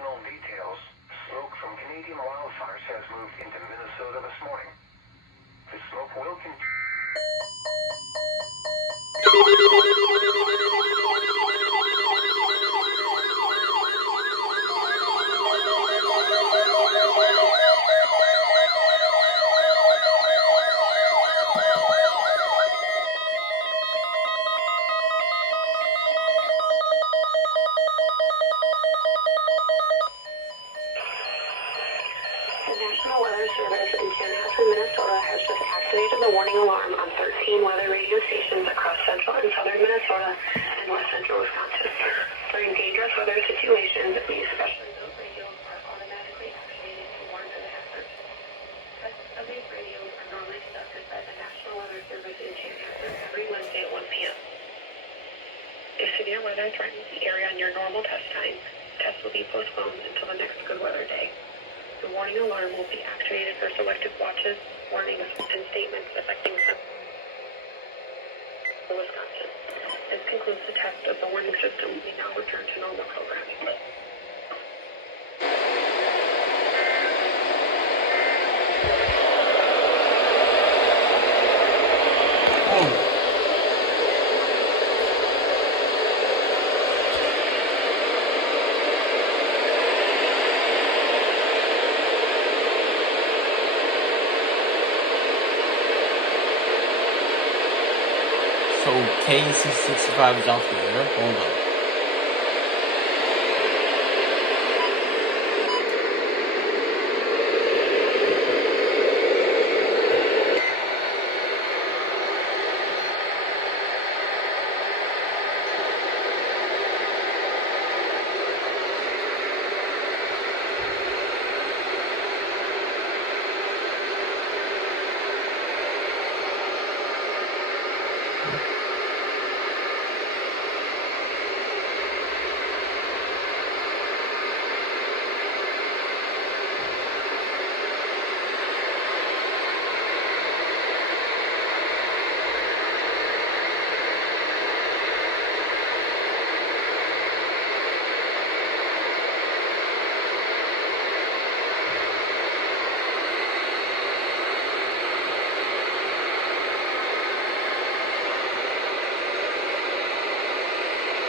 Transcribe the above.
additional details. Smoke from Canadian wildfires has moved into Minnesota this morning. The smoke will continue. The National Weather Service in Chanhassen, Minnesota has just activated the warning alarm on 13 weather radio stations across central and southern Minnesota and west central Wisconsin. During dangerous weather situations, we especially those radios are automatically activated to warn of the hazard. Tests of these radios are normally conducted by the National Weather Service in Chanhassen every Wednesday at 1 p.m. If severe weather threatens the area on your normal test time, tests will be postponed until the next good weather day. The warning alarm will be activated for selective watches, warnings, and statements affecting Wisconsin. This concludes the test of the warning system. We now return to normal programming. So kec65 is off the air? Hold on.